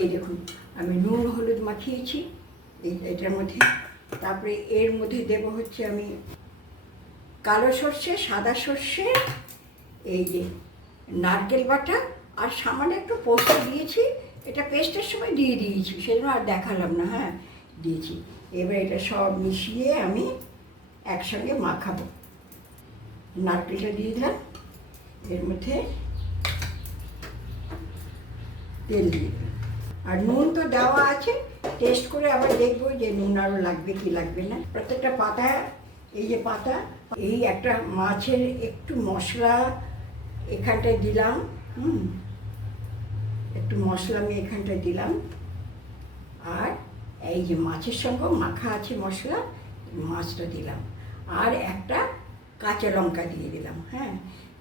এই দেখুন আমি নুন হলুদ মাখিয়েছি এটার মধ্যে। তারপরে এর মধ্যে দেব হচ্ছে আমি কালো সর্ষে, সাদা সর্ষে, এই যে নারকেল বাটা, আর সামান্য একটু পোস্ত দিয়েছি। এটা পেস্টের সময় দিয়ে দিয়েছি, সেজন্য আর দেখালাম না। হ্যাঁ, দিয়েছি। এবার এটা সব মিশিয়ে আমি একসঙ্গে মাখাবো। নারকেলটা দিয়ে দিলাম, এর মধ্যে তেল দিয়ে দিলাম, আর নুন তো দেওয়া আছে। টেস্ট করে আবার দেখবো যে নুন আরও লাগবে কি লাগবে না। প্রত্যেকটা পাতা, এই যে পাতা, এই একটা মাছের একটু মশলা এখানটায় দিলাম। একটু মশলা আমি এখানটায় দিলাম, আর এই যে মাছের সঙ্গে মাখা আছে মশলা, মাছটা দিলাম, আর একটা কাঁচা লঙ্কা দিয়ে দিলাম। হ্যাঁ,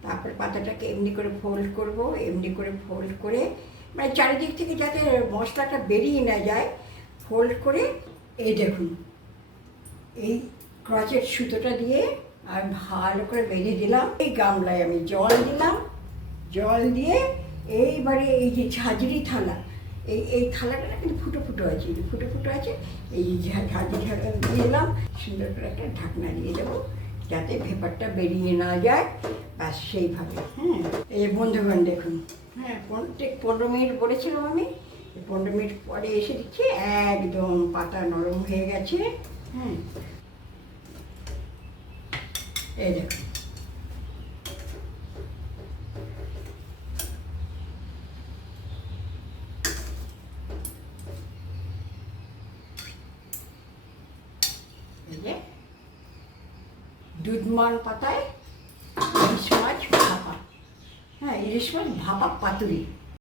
তারপর পাতাটাকে এমনি করে ফোল্ড করব, এমনি করে ফোল্ড করে, মানে চারিদিক থেকে যাতে মশলাটা বেরিয়ে না যায়, ফোল্ড করে এই দেখুন এই ক্রচের সুতোটা দিয়ে আর ভালো করে বেঁধে দিলাম। এই গামলায় আমি জল দিলাম, জল দিয়ে এইবারে এই যে ঝাঁঝরি থালা, এই থালাটা না কিন্তু ফুটো ফুটো আছে, ফুটো ফুটো আছে, এই ঝাঁঝরি থালা দিয়ে দিলাম। সুন্দর করে একটা ঢাকনা দিয়ে দেবো যাতে ভেপারটা বেরিয়ে না যায়, ব্যাস সেইভাবে। হ্যাঁ, এই বন্ধুগণ দেখুন, হ্যাঁ ঠিক 15 মিনিট বলেছিলাম আমি, 15 মিনিট পরে এসে দিচ্ছি, একদম পাতা নরম হয়ে গেছে। হ্যাঁ, এই দেখুন দুধমান পাতায় ইলিশ মাছ ভাপা। হ্যাঁ, ইলিশ মাছ ভাপা পাতুরি।